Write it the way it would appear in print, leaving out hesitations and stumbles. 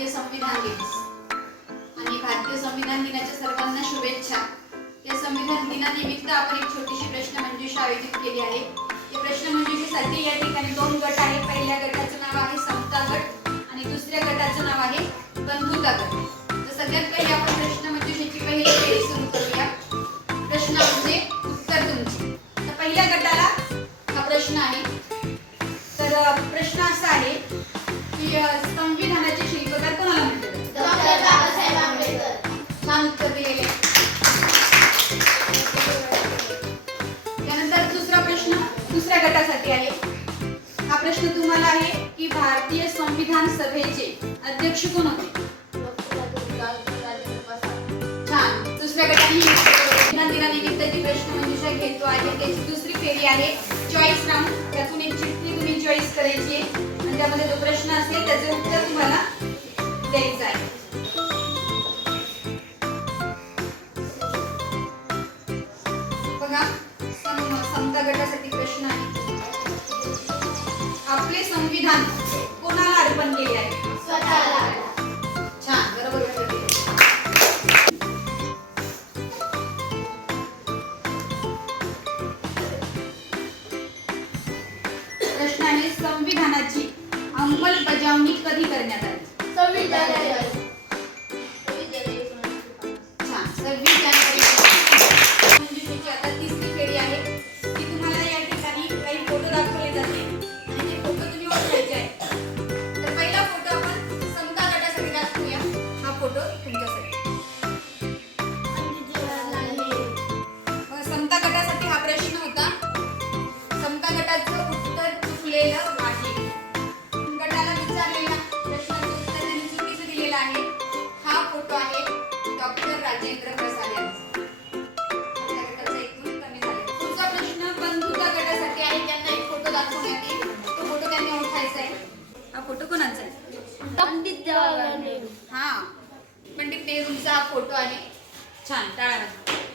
भारतीय संविधान दिवस आणि भारतीय संविधान दिनाच्या सर्वांना शुभेच्छा। या संविधान दिनानिमित्त आपण एक छोटीशी प्रश्नमंजुषा आयोजित केली आहे। या प्रश्नमंजुषेसाठी या ठिकाणी 2 गट आहेत। पहिल्या गटाचं नाव आहे समता गट आणि दुसऱ्या गटाचं नाव आहे बंधुता गट। तर सगळ्यात पहिले आपण प्रश्नमंजुषेची पहिली फेरी सुरू करूया। प्रश्न म्हणजे उत्तर तुमचे। तर पहिल्या गटाला हा प्रश्न आहे। तर प्रश्न असा आहे की संविधानाचे शिल्पकार कोणाला म्हणतात? डॉक्टर बाबासाहेब आंबेडकर। छान उत्तर दिलेले। त्यानंतर दुसरा प्रश्न दुसऱ्या गटासाठी आहे। हा प्रश्न तुम्हाला आहे की भारतीय संविधान सभेचे अध्यक्ष कोण होते? छान। दुसऱ्या गटाने संविधान दिनानिमित्त जी प्रश्नमंजुषा घेतो आहे त्याची दुसरी फेरी आहे चॉईस राऊंड। त्यातून एक चिठ्ठी तुम्ही चॉईस करायची आहे आणि त्यामध्ये जो प्रश्न असेल त्याचे उत्तर तुम्हाला द्यायचं आहे। बघा समता गटासाठी प्रश्न आहे। आपले संविधान कोणाला अर्पण केले आहे? स्वतःला। छान, बरोबर उत्तर दिले। प्रश्न आहे संविधानाची अंमलबजावणी कधी करण्यात आली? 26 जानेवारी। छान, 26 जानेवारी। मंजुषेची आता तिसरी फेरी आहे की तुम्हाला या ठिकाणी काही फोटो दाखवले जाते आणि ते फोटो तुम्ही ओळखायचे आहेत। तर पहिला फोटो आपण समता गटासाठी दाखवूया। हा फोटो तुमच्यासाठी। समता गटासाठी हा प्रश्न होता। समता गटाचं उत्तर चुकलेलं आहे। गटाला विचारलेला प्रश्नाचं उत्तर त्यांनी चुकीचं दिलेलं आहे। हा फोटो आहे डॉक्टर राजेंद्र प्रसाद यांचा। समता गटाचं एकूण कमी झाले। पुढचा प्रश्न बंधुता गटासाठी आहे। त्यांना एक फोटो दाखवण्यात येईल। तो फोटो त्यांनी ओळखायचा आहे। हा फोटो कोणाचा आहे? पंडित जवाहरलाल नेहरू। हा, पंडित नेहरूंचा हा फोटो आहे। छान, टाळ्या वाजवा।